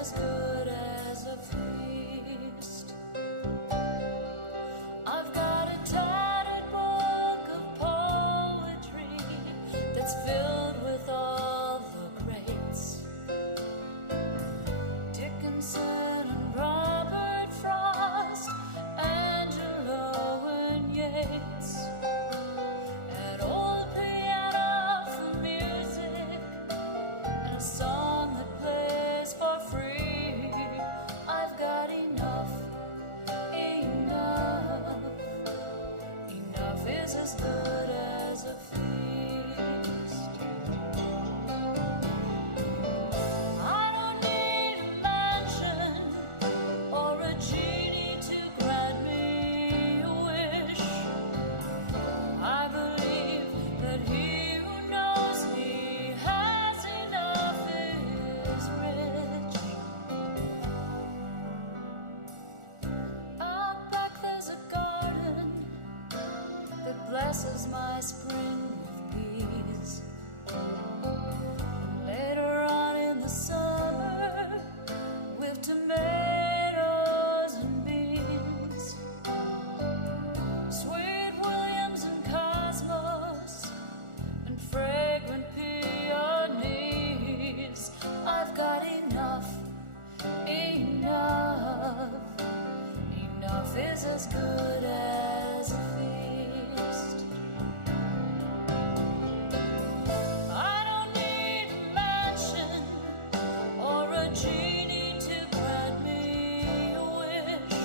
as good as a feast. I've got a tattered book of poetry that's filled with all the greats. Dickinson and Robert Frost, Angelo and Yeats. An old piano for music and a song that plays for free. I've got enough, enough is as good as a feast. I don't need a mansion or a genie to grant me a wish. I believe that he who knows he has enough is rich. Out back there's a garden that blesses my spring with peas. Later on in the summer, with tomatoes and beans. Sweet Williams and Cosmos and fragrant peonies. I've got enough, enough is as good as a feast. I don't need a mansion or a genie to grant me a wish.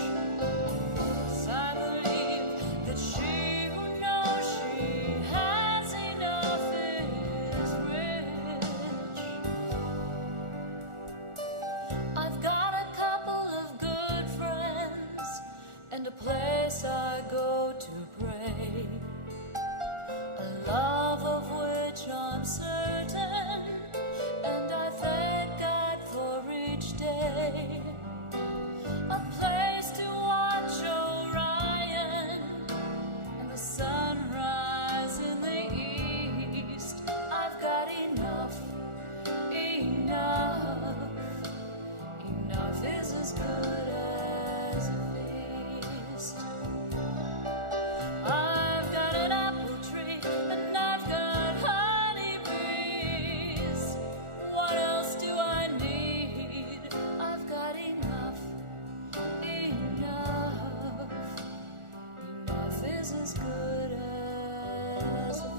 'Cause I believe that she who knows she has enough is rich. I've got a couple of good friends and a place I go to pray, a love of which I'm certain, and I thank God for each day. A place to watch Orion and the sunrise in the east. I've got enough, enough is as good as a feast. I've got an apple tree and I've got honeybees. What else do I need? I've got enough, enough is as good as a feast.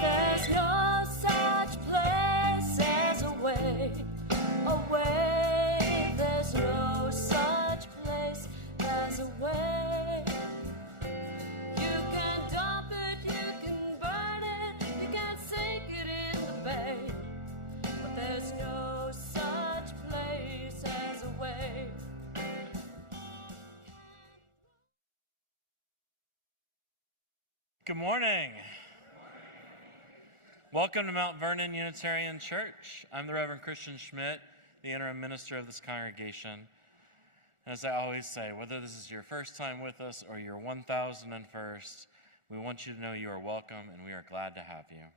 There's no such place as a way, away. There's no such place as a way. You can dump it, you can burn it, you can sink it in the bay. But there's no such place as a way. Good morning. Welcome to Mount Vernon Unitarian Church. I'm the Reverend Christian Schmidt, the interim minister of this congregation. And as I always say, whether this is your first time with us or your 1001st, we want you to know you are welcome and we are glad to have you.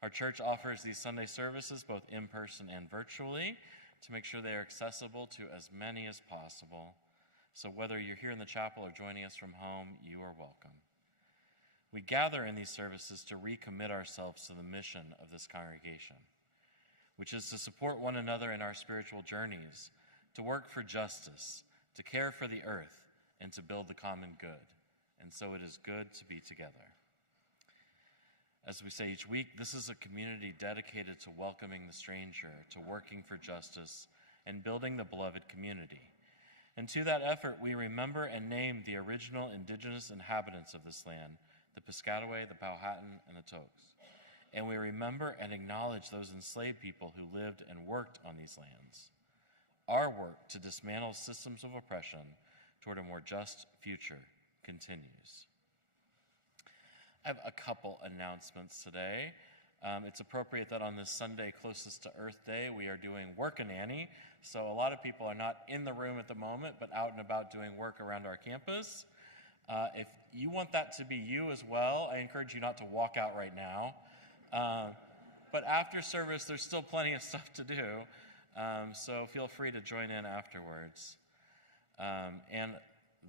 Our church offers these Sunday services both in person and virtually to make sure they are accessible to as many as possible. So whether you're here in the chapel or joining us from home, you are welcome. We gather in these services to recommit ourselves to the mission of this congregation, which is to support one another in our spiritual journeys, to work for justice, to care for the earth, and to build the common good. And so it is good to be together. As we say each week, this is a community dedicated to welcoming the stranger, to working for justice, and building the beloved community. And to that effort, we remember and name the original indigenous inhabitants of this land, the Piscataway, the Powhatan, and the Toques. And we remember and acknowledge those enslaved people who lived and worked on these lands. Our work to dismantle systems of oppression, toward a more just future continues. I have a couple announcements today. It's appropriate that on this Sunday closest to Earth Day, we are doing Work-a-Nanny. So a lot of people are not in the room at the moment, but out and about doing work around our campus. If you want that to be you as well, I encourage you not to walk out right now. But after service, there's still plenty of stuff to do. So feel free to join in afterwards. And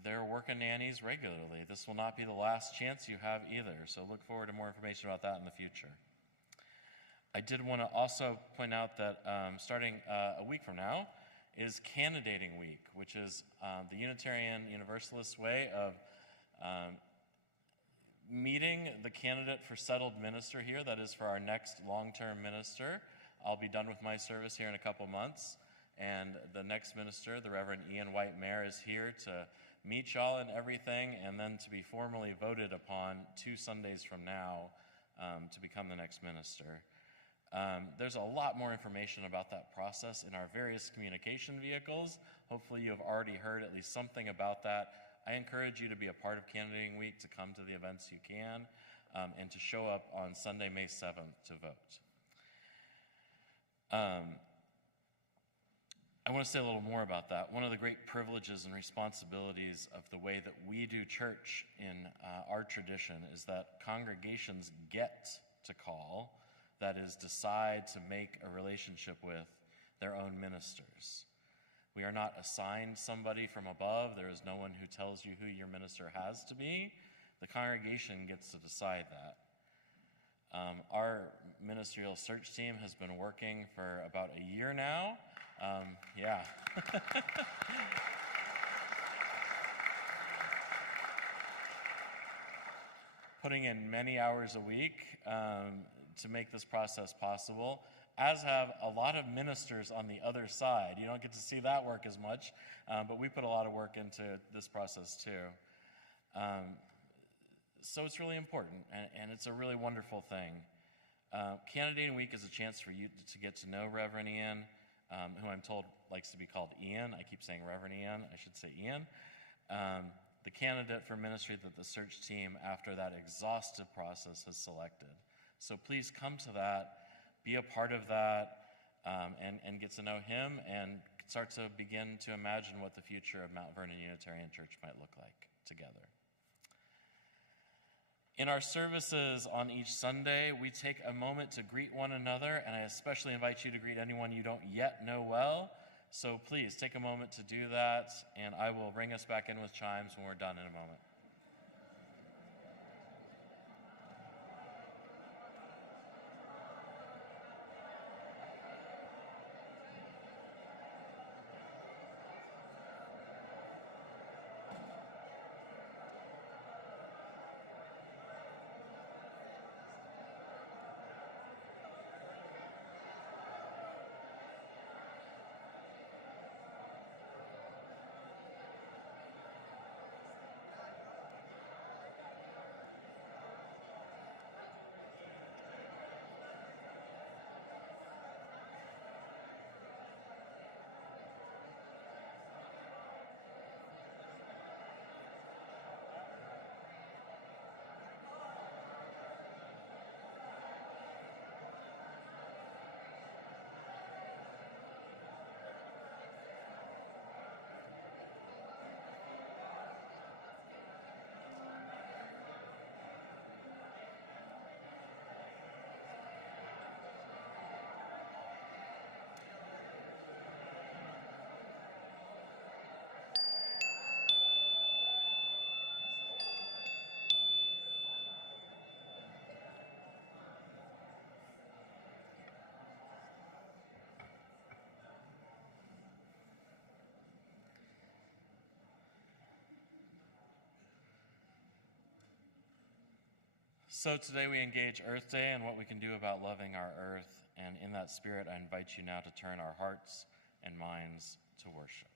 they're working nannies regularly. This will not be the last chance you have either. So look forward to more information about that in the future. I did want to also point out that starting a week from now is Candidating Week, which is the Unitarian Universalist way of meeting the candidate for settled minister here, that is for our next long-term minister. I'll be done with my service here in a couple months, and the next minister, the Reverend Ian White-Mayer, is here to meet y'all and everything, and then to be formally voted upon 2 Sundays from now to become the next minister. There's a lot more information about that process in our various communication vehicles. Hopefully you have already heard at least something about that. I encourage you to be a part of Candidating Week, to come to the events you can, and to show up on Sunday, May 7th to vote. I want to say a little more about that. One of the great privileges and responsibilities of the way that we do church in our tradition is that congregations get to call, that is, decide to make a relationship with their own ministers. We are not assigned somebody from above. There is no one who tells you who your minister has to be. The congregation gets to decide that. Our ministerial search team has been working for about a year now. Yeah. Putting in many hours a week to make this process possible, as have a lot of ministers on the other side. You don't get to see that work as much, but we put a lot of work into this process too. So it's really important, and it's a really wonderful thing. Candidating Week is a chance for you to get to know Reverend Ian, who I'm told likes to be called Ian. I keep saying Reverend Ian. I should say Ian. The candidate for ministry that the search team, after that exhaustive process, has selected. So please come to that, be a part of that, and get to know him and start to begin to imagine what the future of Mount Vernon Unitarian Church might look like together. In our services on each Sunday, we take a moment to greet one another, and I especially invite you to greet anyone you don't yet know well. So please take a moment to do that, and I will bring us back in with chimes when we're done in a moment. So today we engage Earth Day and what we can do about loving our earth. And in that spirit, I invite you now to turn our hearts and minds to worship.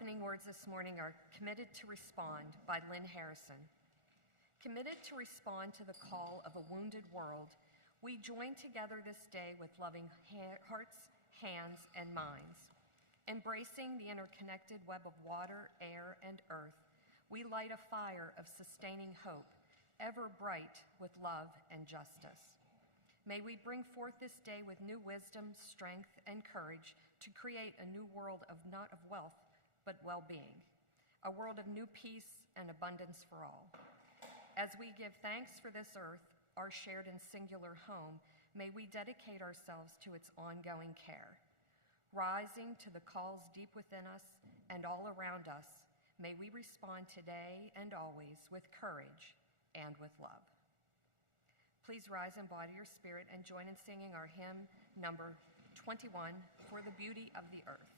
opening words this morning are Committed to Respond by Lynn Harrison. Committed to respond to the call of a wounded world, we join together this day with loving hearts, hands, and minds. Embracing the interconnected web of water, air, and earth, we light a fire of sustaining hope, ever bright with love and justice. May we bring forth this day with new wisdom, strength, and courage to create a new world not of wealth, but well-being, a world of new peace and abundance for all. As we give thanks for this earth, our shared and singular home, may we dedicate ourselves to its ongoing care. Rising to the calls deep within us and all around us, may we respond today and always with courage and with love. Please rise in body or spirit and join in singing our hymn number 21, For the Beauty of the Earth.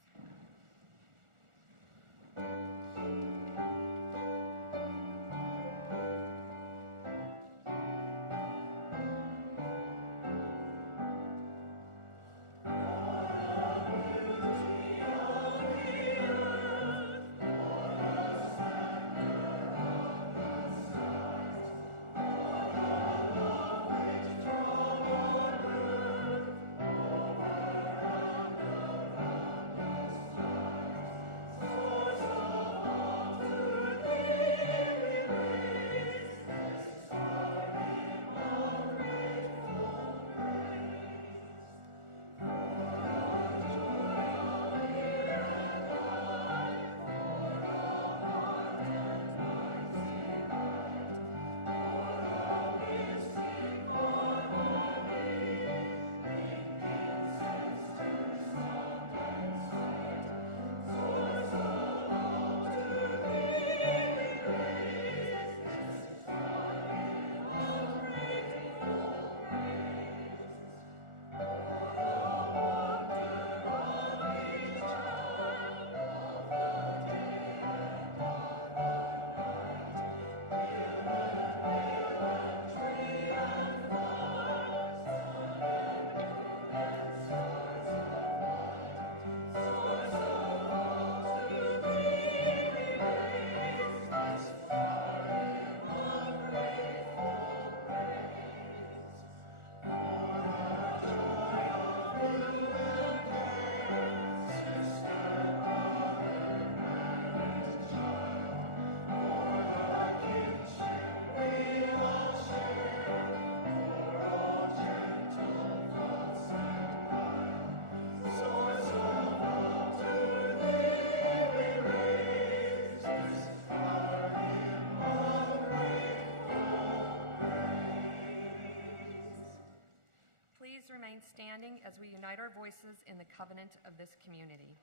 Standing as we unite our voices in the covenant of this community.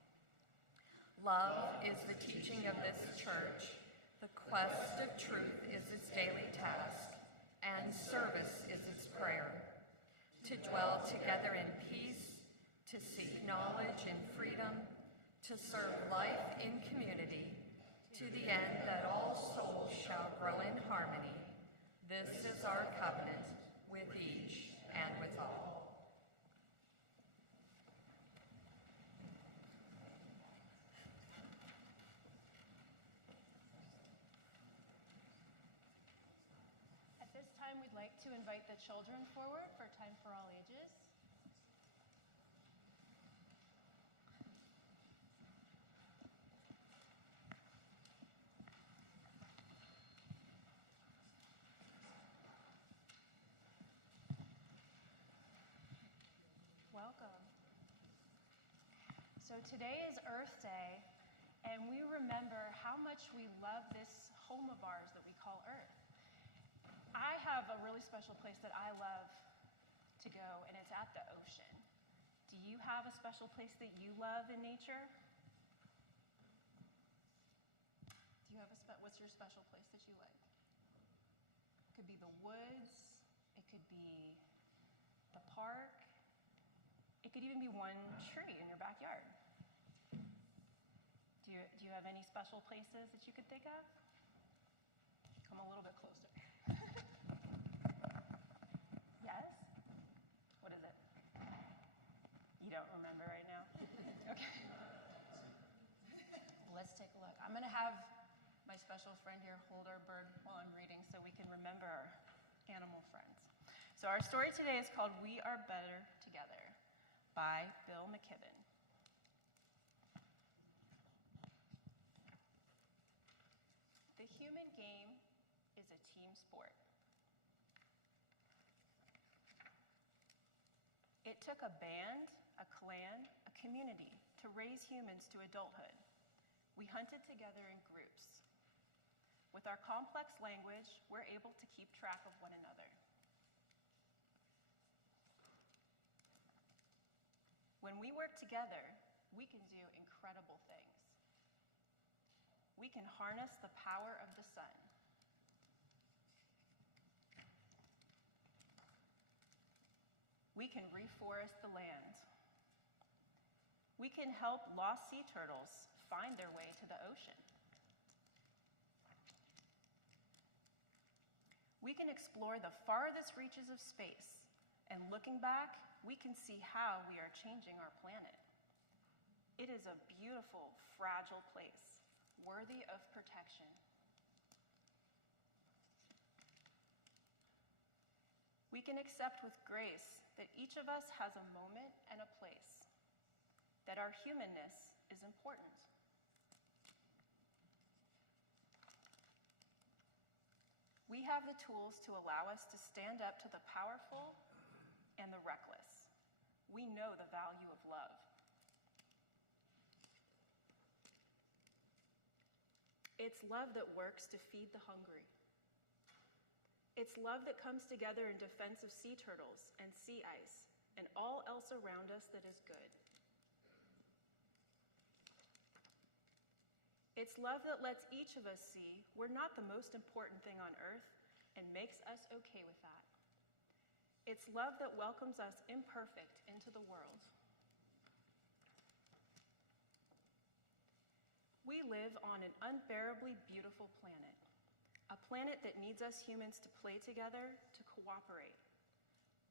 Love is the teaching of this church, the quest of truth is its daily task, and service is its prayer. To dwell together in peace, to seek knowledge in freedom, to serve life in community, to the end that all souls shall grow in harmony. This is our covenant with each and with all. We'd like to invite the children forward for Time for All Ages. Welcome. So today is Earth Day, and we remember how much we love this home of ours that we call Earth. I have a really special place that I love to go, and it's at the ocean. Do you have a special place that you love in nature? Do you have what's your special place that you like? It could be the woods, it could be the park, it could even be one tree in your backyard. Do you have any special places that you could think of? Come a little bit closer. Yes? What is it? You don't remember right now? Okay. Let's take a So our story today is called We Are Better Together by Bill McKibben. The human game is a team sport. It took a band, a clan, a community to raise humans to adulthood. We hunted together in groups. With our complex language, we're able to keep track of one another. When we work together, we can do incredible things. We can harness the power of the sun. We can reforest the land. We can help lost sea turtles find their way to the ocean. We can explore the farthest reaches of space, and looking back, we can see how we are changing our planet. It is a beautiful, fragile place, worthy of protection. We can accept with grace that each of us has a moment and a place, that our humanness is important. We have the tools to allow us to stand up to the powerful and the reckless. We know the value of love. It's love that works to feed the hungry. It's love that comes together in defense of sea turtles and sea ice and all else around us that is good. It's love that lets each of us see we're not the most important thing on earth and makes us okay with that. It's love that welcomes us imperfect into the world. We live on an unbearably beautiful planet, a planet that needs us humans to play together, to cooperate.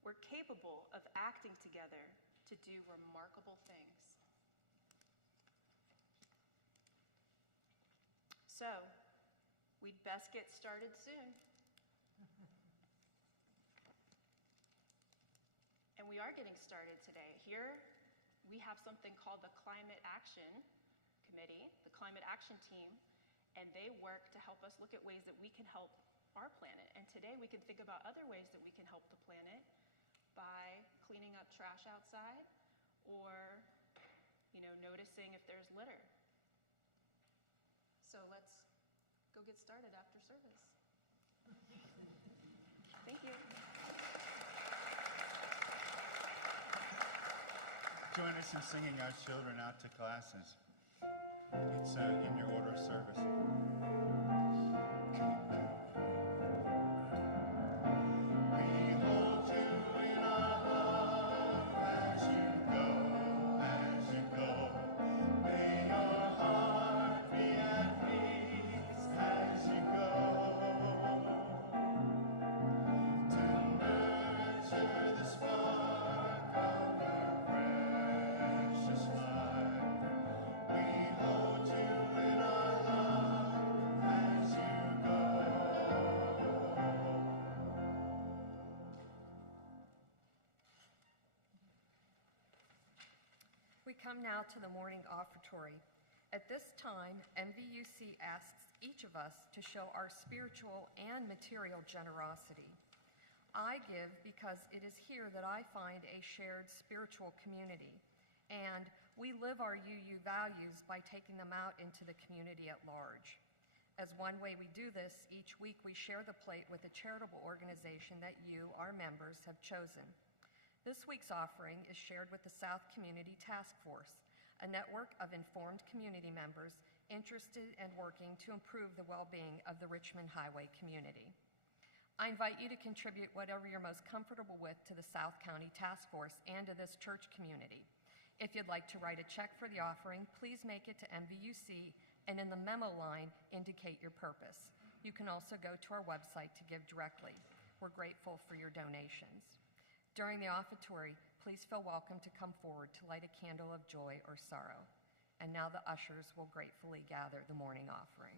We're capable of acting together to do remarkable things. So, we'd best get started soon. And we are getting started today. Here, we have something called the Climate Action Committee, the Climate Action Team, and they work to help us look at ways that we can help our planet. And today we can think about other ways that we can help the planet by cleaning up trash outside or, noticing if there's litter. So let's go get started after service. Thank you. Join us in singing our children out to classes. It's in your order of service. We come now to the morning offertory. At this time, MVUC asks each of us to show our spiritual and material generosity. I give because it is here that I find a shared spiritual community, and we live our UU values by taking them out into the community at large. As one way we do this, each week we share the plate with a charitable organization that you, our members, have chosen. This week's offering is shared with the South Community Task Force, a network of informed community members interested in working to improve the well-being of the Richmond Highway community. I invite you to contribute whatever you're most comfortable with to the South County Task Force and to this church community. If you'd like to write a check for the offering, please make it to MVUC and in the memo line, indicate your purpose. You can also go to our website to give directly. We're grateful for your donations. During the offertory, please feel welcome to come forward to light a candle of joy or sorrow. And now the ushers will gratefully gather the morning offering.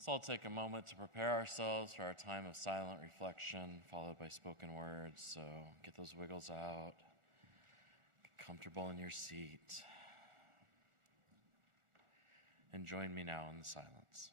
Let's all take a moment to prepare ourselves for our time of silent reflection, followed by spoken words. So get those wiggles out, get comfortable in your seat, and join me now in the silence.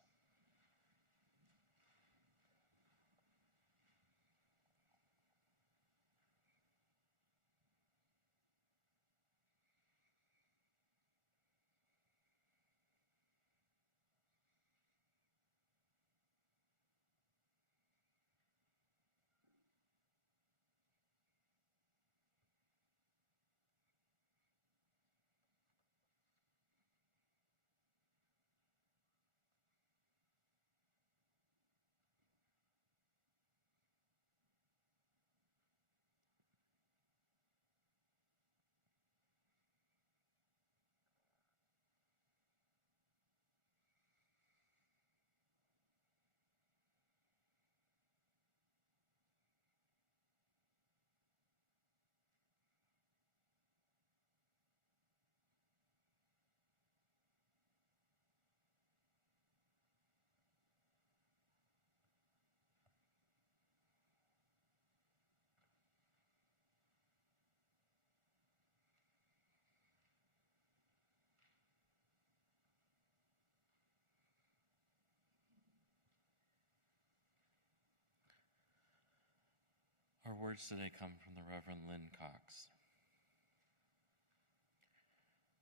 Our words today come from the Reverend Lynn Cox.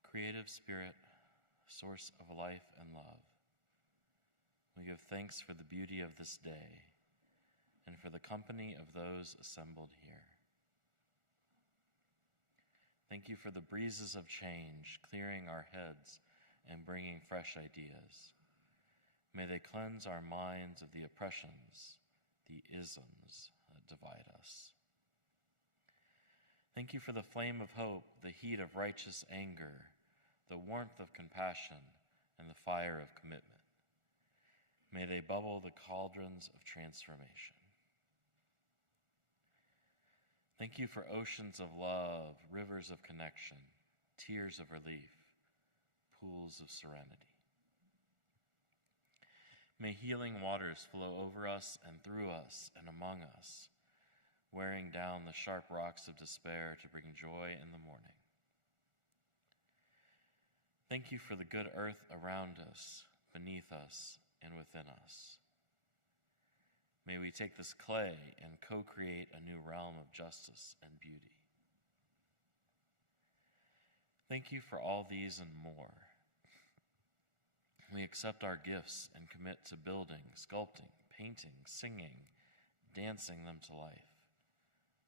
Creative Spirit, source of life and love, we give thanks for the beauty of this day and for the company of those assembled here. Thank you for the breezes of change, clearing our heads and bringing fresh ideas. May they cleanse our minds of the oppressions, the isms that divide us. Thank you for the flame of hope, the heat of righteous anger, the warmth of compassion, and the fire of commitment. May they bubble the cauldrons of transformation. Thank you for oceans of love, rivers of connection, tears of relief, pools of serenity. May healing waters flow over us and through us and among us, wearing down the sharp rocks of despair to bring joy in the morning. Thank you for the good earth around us, beneath us, and within us. May we take this clay and co-create a new realm of justice and beauty. Thank you for all these and more. We accept our gifts and commit to building, sculpting, painting, singing, dancing them to life,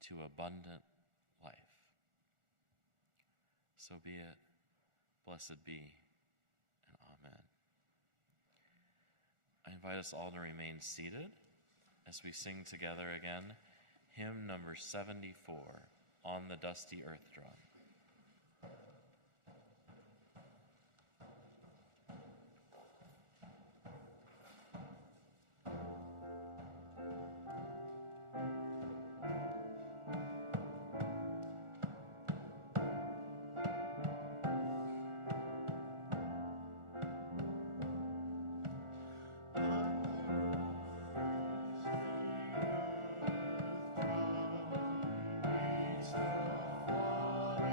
to abundant life. So be it, blessed be, and amen. I invite us all to remain seated as we sing together again, hymn number 74, On the Dusty Earth Drum. Fall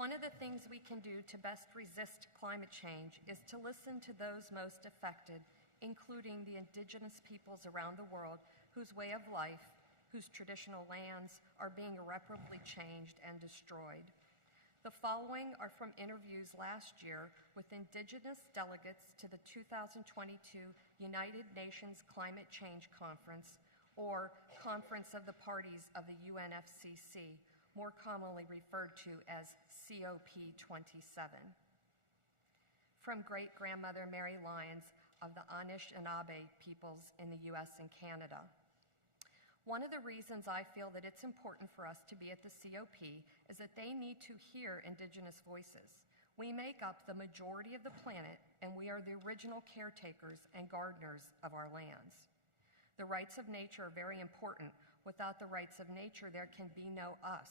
One of the things we can do to best resist climate change is to listen to those most affected, including the indigenous peoples around the world whose way of life, whose traditional lands are being irreparably changed and destroyed. The following are from interviews last year with indigenous delegates to the 2022 United Nations Climate Change Conference, or Conference of the Parties of the UNFCCC, more commonly referred to as COP27. From great-grandmother Mary Lyons of the Anishinaabe peoples in the US and Canada. One of the reasons I feel that it's important for us to be at the COP is that they need to hear indigenous voices. We make up the majority of the planet, and we are the original caretakers and gardeners of our lands. The rights of nature are very important. Without the rights of nature, there can be no us.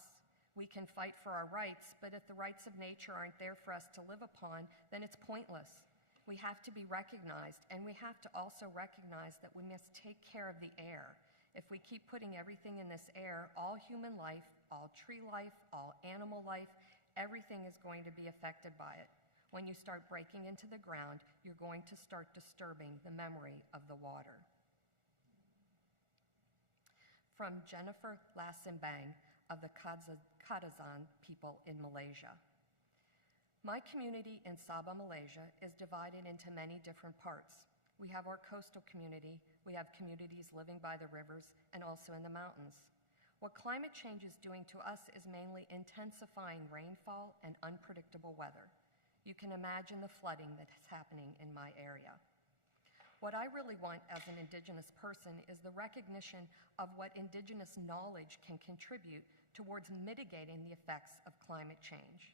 We can fight for our rights, but if the rights of nature aren't there for us to live upon, then it's pointless. We have to be recognized, and we have to also recognize that we must take care of the air. If we keep putting everything in this air, all human life, all tree life, all animal life, everything is going to be affected by it. When you start breaking into the ground, you're going to start disturbing the memory of the water. From Jennifer Lasimbang of the Kadazan people in Malaysia. My community in Sabah, Malaysia is divided into many different parts. We have our coastal community, we have communities living by the rivers, and also in the mountains. What climate change is doing to us is mainly intensifying rainfall and unpredictable weather. You can imagine the flooding that is happening in my area. What I really want as an Indigenous person is the recognition of what Indigenous knowledge can contribute towards mitigating the effects of climate change.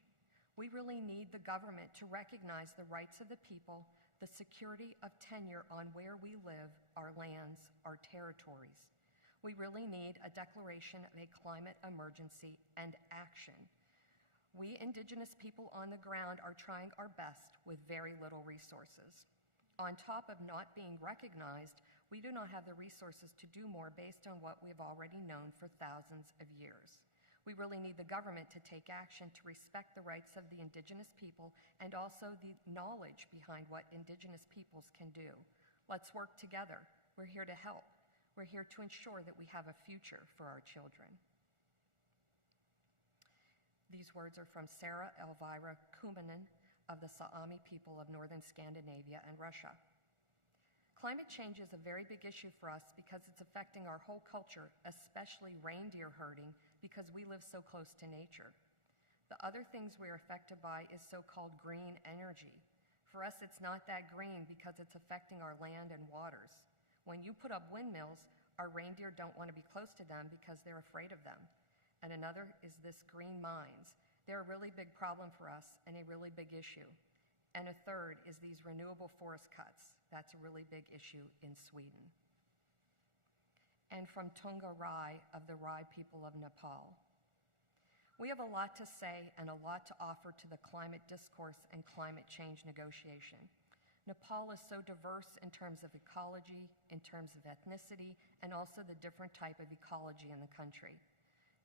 We really need the government to recognize the rights of the people, the security of tenure on where we live, our lands, our territories. We really need a declaration of a climate emergency and action. We Indigenous people on the ground are trying our best with very little resources. On top of not being recognized, we do not have the resources to do more based on what we've already known for thousands of years. We really need the government to take action to respect the rights of the Indigenous people and also the knowledge behind what Indigenous peoples can do. Let's work together. We're here to help. We're here to ensure that we have a future for our children. These words are from Sarah Elvira Kumanen of the Saami people of northern Scandinavia and Russia. Climate change is a very big issue for us because it's affecting our whole culture, especially reindeer herding, because we live so close to nature. The other things we are affected by is so-called green energy. For us, it's not that green because it's affecting our land and waters. When you put up windmills, our reindeer don't want to be close to them because they're afraid of them. And another is this green mines. They're a really big problem for us and a really big issue. And a third is these renewable forest cuts. That's a really big issue in Sweden. And from Tunga Rai of the Rai people of Nepal. We have a lot to say and a lot to offer to the climate discourse and climate change negotiation. Nepal is so diverse in terms of ecology, in terms of ethnicity, and also the different type of ecology in the country.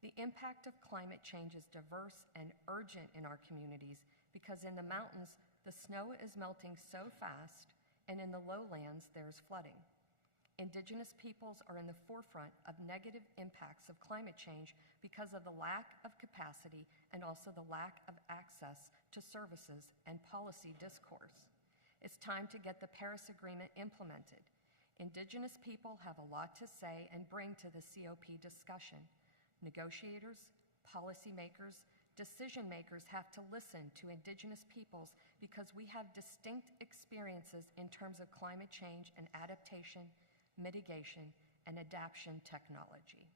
The impact of climate change is diverse and urgent in our communities because in the mountains, the snow is melting so fast, and in the lowlands, there's flooding. Indigenous peoples are in the forefront of negative impacts of climate change because of the lack of capacity and also the lack of access to services and policy discourse. It's time to get the Paris Agreement implemented. Indigenous people have a lot to say and bring to the COP discussion. Negotiators, policymakers, decision makers have to listen to Indigenous peoples because we have distinct experiences in terms of climate change and adaptation, mitigation, and adaptation technology.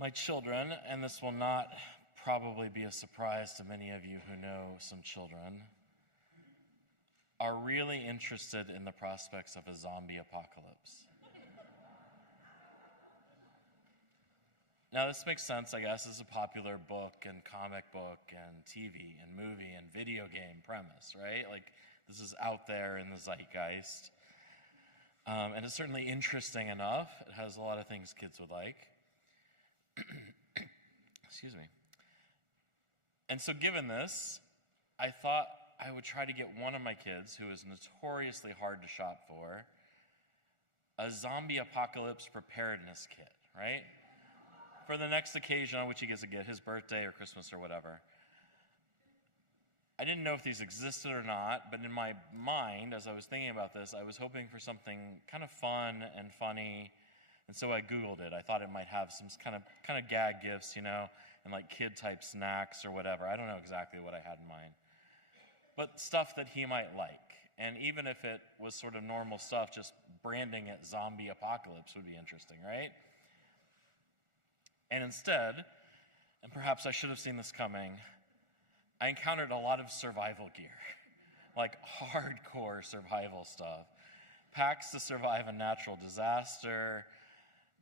My children, and this will not probably be a surprise to many of you who know some children, are really interested in the prospects of a zombie apocalypse. Now, this makes sense, I guess, as a popular book and comic book and TV and movie and video game premise, right? Like, this is out there in the zeitgeist. And it's certainly interesting enough. It has a lot of things kids would like. Excuse me. And so given this, I thought I would try to get one of my kids, who is notoriously hard to shop for, a zombie apocalypse preparedness kit, right? For the next occasion on which he gets a gift, his birthday or Christmas or whatever. I didn't know if these existed or not, but in my mind, as I was thinking about this, I was hoping for something kind of fun and funny, and so I Googled it. I thought it might have some kind of gag gifts, you know, and like kid-type snacks or whatever. I don't know exactly what I had in mind. But stuff that he might like. And even if it was sort of normal stuff, just branding it zombie apocalypse would be interesting, right? And instead, and perhaps I should have seen this coming, I encountered a lot of survival gear, like hardcore survival stuff. Packs to survive a natural disaster,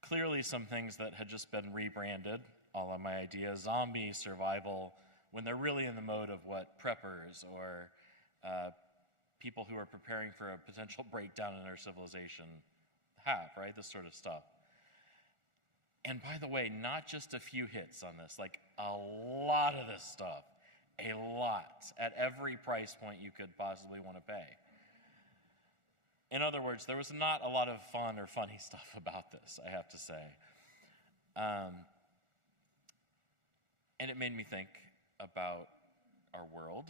clearly some things that had just been rebranded, all of my ideas, zombie survival, when they're really in the mode of what preppers or people who are preparing for a potential breakdown in their civilization have, right? This sort of stuff. And by the way, not just a few hits on this, like a lot of this stuff, a lot, at every price point you could possibly want to pay. In other words, there was not a lot of fun or funny stuff about this, I have to say. And it made me think about our world.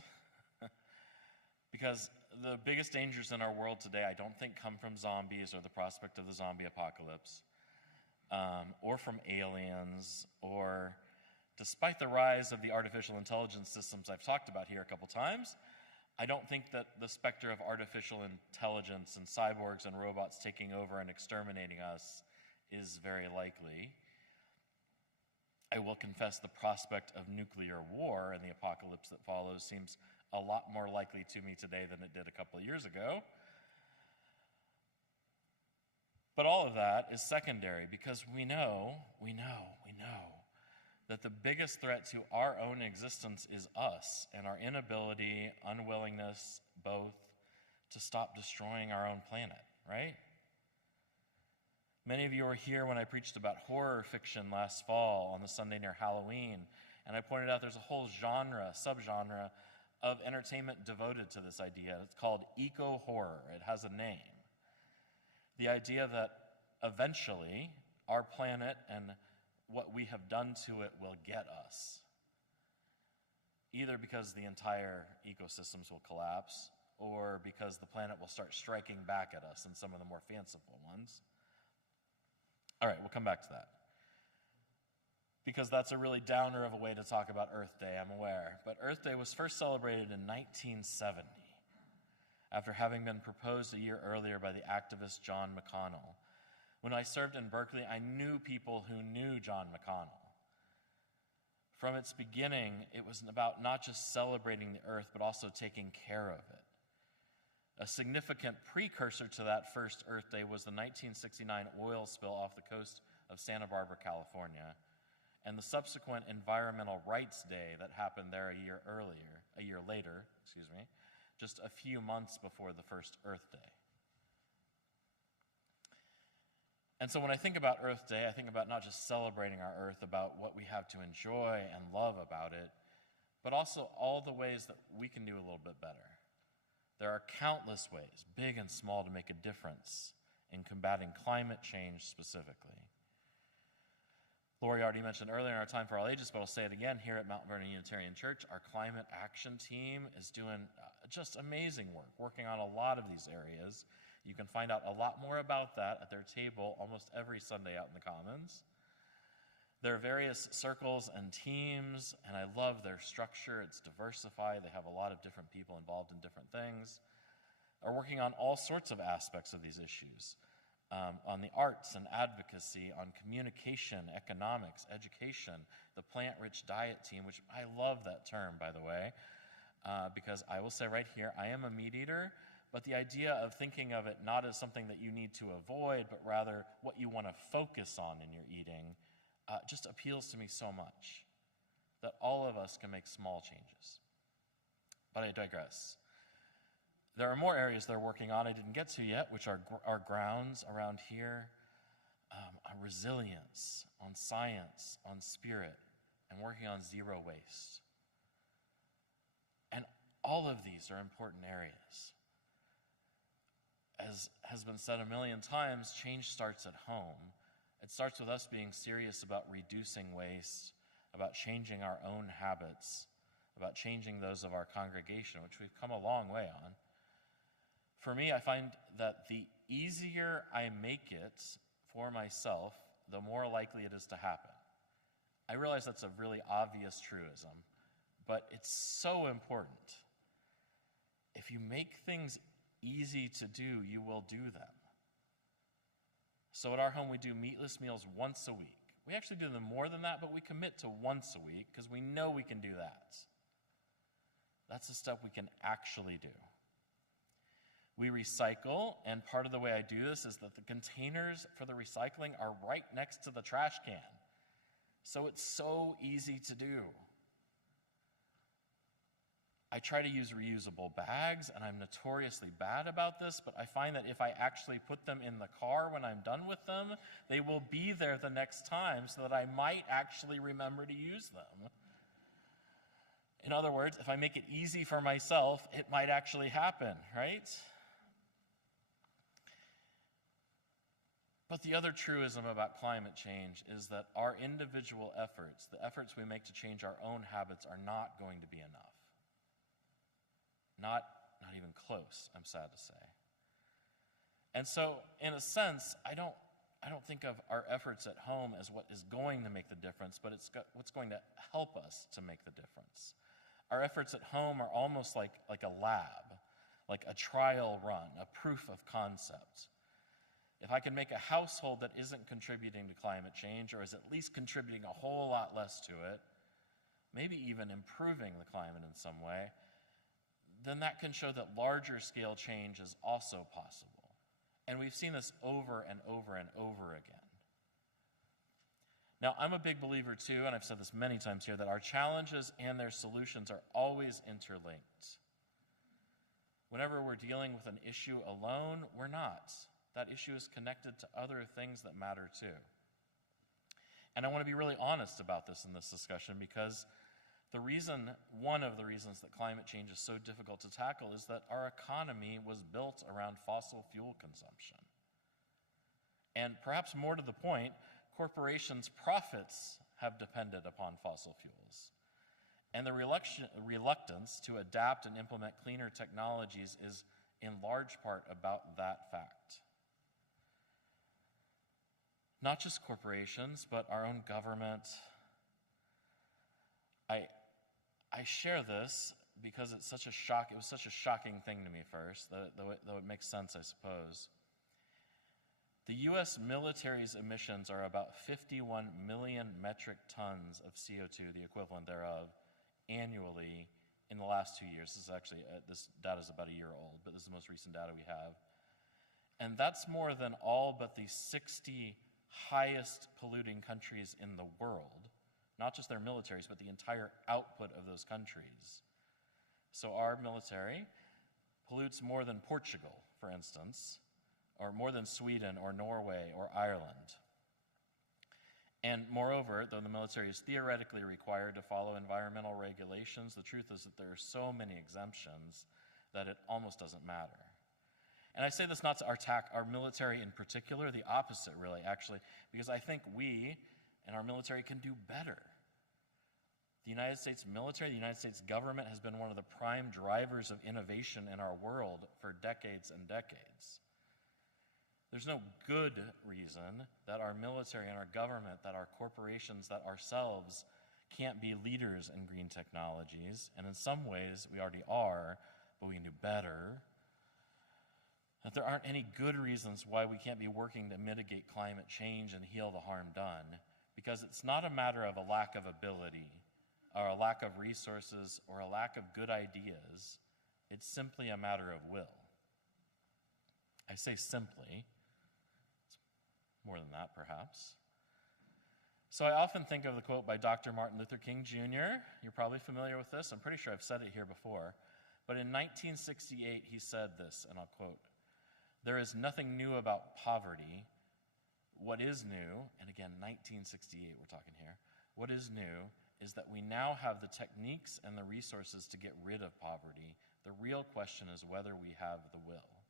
Because the biggest dangers in our world today, I don't think, come from zombies or the prospect of the zombie apocalypse, or from aliens, or despite the rise of the artificial intelligence systems I've talked about here a couple times, I don't think that the specter of artificial intelligence and cyborgs and robots taking over and exterminating us is very likely. I will confess the prospect of nuclear war and the apocalypse that follows seems a lot more likely to me today than it did a couple of years ago. But all of that is secondary, because we know that the biggest threat to our own existence is us and our inability, unwillingness, both, to stop destroying our own planet, right? Many of you were here when I preached about horror fiction last fall on the Sunday near Halloween, and I pointed out there's a whole subgenre of entertainment devoted to this idea. It's called eco-horror. It has a name. The idea that eventually our planet and what we have done to it will get us. Either because the entire ecosystems will collapse, or because the planet will start striking back at us in some of the more fanciful ones. All right, we'll come back to that. Because that's a really downer of a way to talk about Earth Day, I'm aware. But Earth Day was first celebrated in 1970, after having been proposed a year earlier by the activist John McConnell. When I served in Berkeley, I knew people who knew John McConnell. From its beginning, it was about not just celebrating the Earth, but also taking care of it. A significant precursor to that first Earth Day was the 1969 oil spill off the coast of Santa Barbara, California, and the subsequent Environmental Rights Day that happened there a year later, just a few months before the first Earth Day. And so when I think about Earth Day, I think about not just celebrating our Earth, about what we have to enjoy and love about it, but also all the ways that we can do a little bit better. There are countless ways, big and small, to make a difference in combating climate change specifically. Lori already mentioned earlier in our Time for All Ages, but I'll say it again here at Mount Vernon Unitarian Church. Our climate action team is doing just amazing work, working on a lot of these areas. You can find out a lot more about that at their table almost every Sunday out in the Commons. There are various circles and teams, and I love their structure. It's diversified. They have a lot of different people involved in different things, are working on all sorts of aspects of these issues. on the arts and advocacy, on communication, economics, education, the plant-rich diet team, which I love that term, by the way, because I will say right here, I am a meat eater, but the idea of thinking of it not as something that you need to avoid, but rather what you want to focus on in your eating, just appeals to me so much that all of us can make small changes. But I digress. There are more areas they're working on I didn't get to yet, which are our grounds around here, on resilience, on science, on spirit, and working on zero waste. And all of these are important areas. As has been said a million times, change starts at home. It starts with us being serious about reducing waste, about changing our own habits, about changing those of our congregation, which we've come a long way on. For me, I find that the easier I make it for myself, the more likely it is to happen. I realize that's a really obvious truism, but it's so important. If you make things easy to do, you will do them. So at our home, we do meatless meals once a week. We actually do them more than that, but we commit to once a week because we know we can do that. That's a step we can actually do. We recycle, and part of the way I do this is that the containers for the recycling are right next to the trash can. So it's so easy to do. I try to use reusable bags, and I'm notoriously bad about this, but I find that if I actually put them in the car when I'm done with them, they will be there the next time so that I might actually remember to use them. In other words, if I make it easy for myself, it might actually happen, right? But the other truism about climate change is that our individual efforts, the efforts we make to change our own habits, are not going to be enough. Not even close, I'm sad to say. And so, in a sense, I don't think of our efforts at home as what is going to make the difference, but it's what's going to help us to make the difference. Our efforts at home are almost like a lab, like a trial run, a proof of concept. If I can make a household that isn't contributing to climate change, or is at least contributing a whole lot less to it, maybe even improving the climate in some way, then that can show that larger scale change is also possible. And we've seen this over and over and over again. Now, I'm a big believer too, and I've said this many times here, that our challenges and their solutions are always interlinked. Whenever we're dealing with an issue alone, we're not. That issue is connected to other things that matter too. And I want to be really honest about this in this discussion, because one of the reasons that climate change is so difficult to tackle is that our economy was built around fossil fuel consumption. And perhaps more to the point, corporations' profits have depended upon fossil fuels. And the reluctance to adapt and implement cleaner technologies is in large part about that fact. Not just corporations, but our own government. I share this because it was such a shocking thing to me first, though it makes sense, I suppose. The U.S. military's emissions are about 51 million metric tons of CO2, the equivalent thereof, annually in the last 2 years. This data is about a year old, but this is the most recent data we have. And that's more than all but the 60 highest polluting countries in the world, not just their militaries, but the entire output of those countries. So our military pollutes more than Portugal, for instance, or more than Sweden or Norway or Ireland. And moreover, though the military is theoretically required to follow environmental regulations, the truth is that there are so many exemptions that it almost doesn't matter. And I say this not to attack our military in particular, the opposite really, actually, because I think we and our military can do better. The United States military, the United States government has been one of the prime drivers of innovation in our world for decades and decades. There's no good reason that our military and our government, that our corporations, that ourselves can't be leaders in green technologies. And in some ways, we already are, but we can do better. that there aren't any good reasons why we can't be working to mitigate climate change and heal the harm done, because it's not a matter of a lack of ability or a lack of resources or a lack of good ideas. It's simply a matter of will. I say simply. It's more than that, perhaps. So I often think of the quote by Dr. Martin Luther King Jr. You're probably familiar with this. I'm pretty sure I've said it here before. But in 1968, he said this, and I'll quote, "There is nothing new about poverty. What is new," and again, 1968 we're talking here, "what is new is that we now have the techniques and the resources to get rid of poverty. The real question is whether we have the will."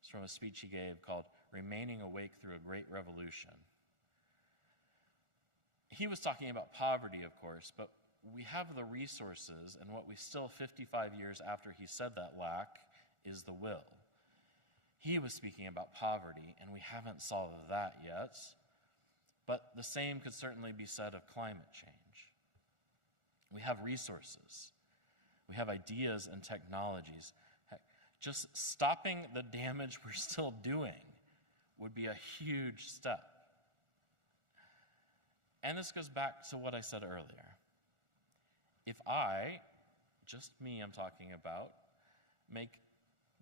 It's from a speech he gave called "Remaining Awake Through a Great Revolution." He was talking about poverty, of course, but we have the resources, and what we still 55 years after he said that lack is the will. He was speaking about poverty, and we haven't solved that yet, but the same could certainly be said of climate change. We have resources. We have ideas and technologies. Heck, just stopping the damage we're still doing would be a huge step. And this goes back to what I said earlier. If I, just me I'm talking about, make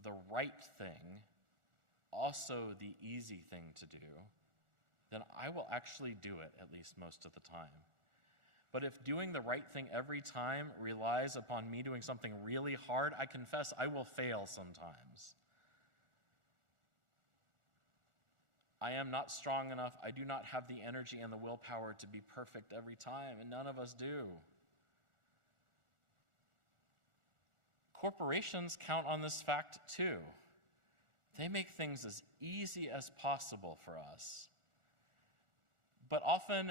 the right thing also the easy thing to do, then I will actually do it, at least most of the time. But if doing the right thing every time relies upon me doing something really hard, I confess I will fail sometimes. I am not strong enough. I do not have the energy and the willpower to be perfect every time, and none of us do. Corporations count on this fact too. They make things as easy as possible for us. But often,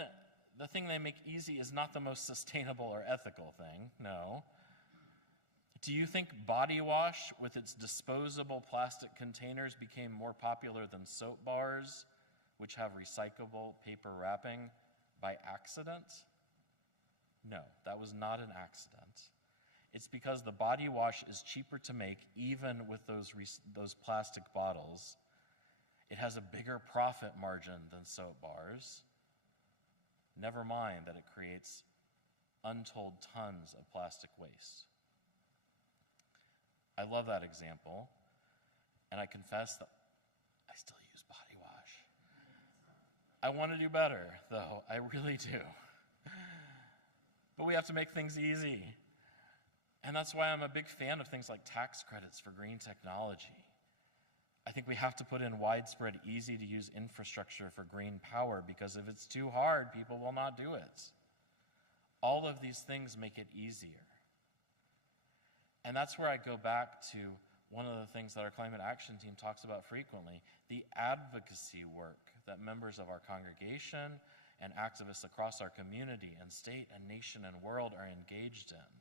the thing they make easy is not the most sustainable or ethical thing, no. Do you think body wash with its disposable plastic containers became more popular than soap bars, which have recyclable paper wrapping, by accident? No, that was not an accident. It's because the body wash is cheaper to make even with those plastic bottles. It has a bigger profit margin than soap bars. Never mind that it creates untold tons of plastic waste. I love that example, and I confess that I still use body wash. I want to do better, though. I really do. But we have to make things easy. And that's why I'm a big fan of things like tax credits for green technology. I think we have to put in widespread, easy-to-use infrastructure for green power, because if it's too hard, people will not do it. All of these things make it easier. And that's where I go back to one of the things that our climate action team talks about frequently, the advocacy work that members of our congregation and activists across our community and state and nation and world are engaged in.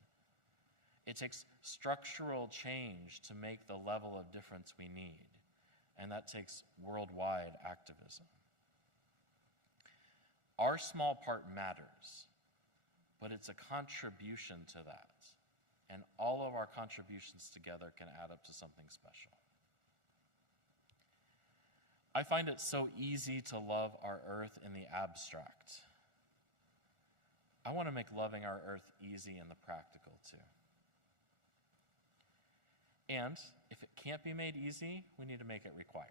It takes structural change to make the level of difference we need, and that takes worldwide activism. Our small part matters, but it's a contribution to that. And all of our contributions together can add up to something special. I find it so easy to love our earth in the abstract. I want to make loving our earth easy in the practical too. And if it can't be made easy, we need to make it required.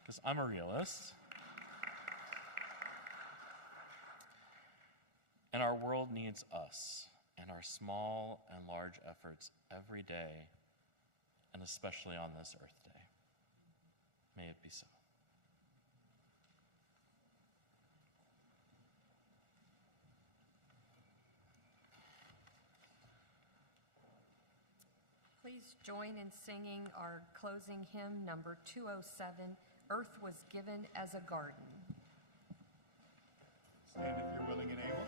Because I'm a realist. And our world needs us and our small and large efforts every day, and especially on this Earth Day. May it be so. Please join in singing our closing hymn, number 207, Earth Was Given as a Garden. Stand if you're willing and able.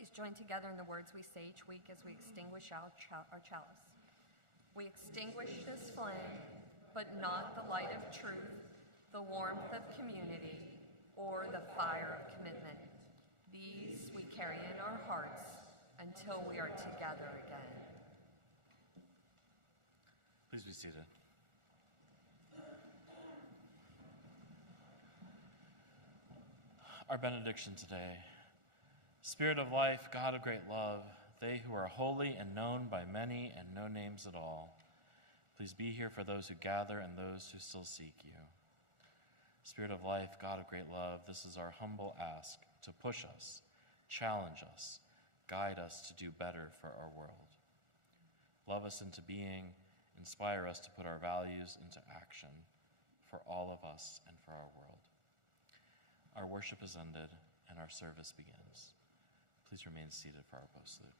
Please join together in the words we say each week as we extinguish our chalice. We extinguish this flame, but not the light of truth, the warmth of community, or the fire of commitment. These we carry in our hearts until we are together again. Please be seated. Our benediction today. Spirit of life, God of great love, they who are holy and known by many and no names at all, please be here for those who gather and those who still seek you. Spirit of life, God of great love, this is our humble ask to push us, challenge us, guide us to do better for our world. Love us into being, inspire us to put our values into action for all of us and for our world. Our worship is ended and our service begins. Please remain seated for our postlude.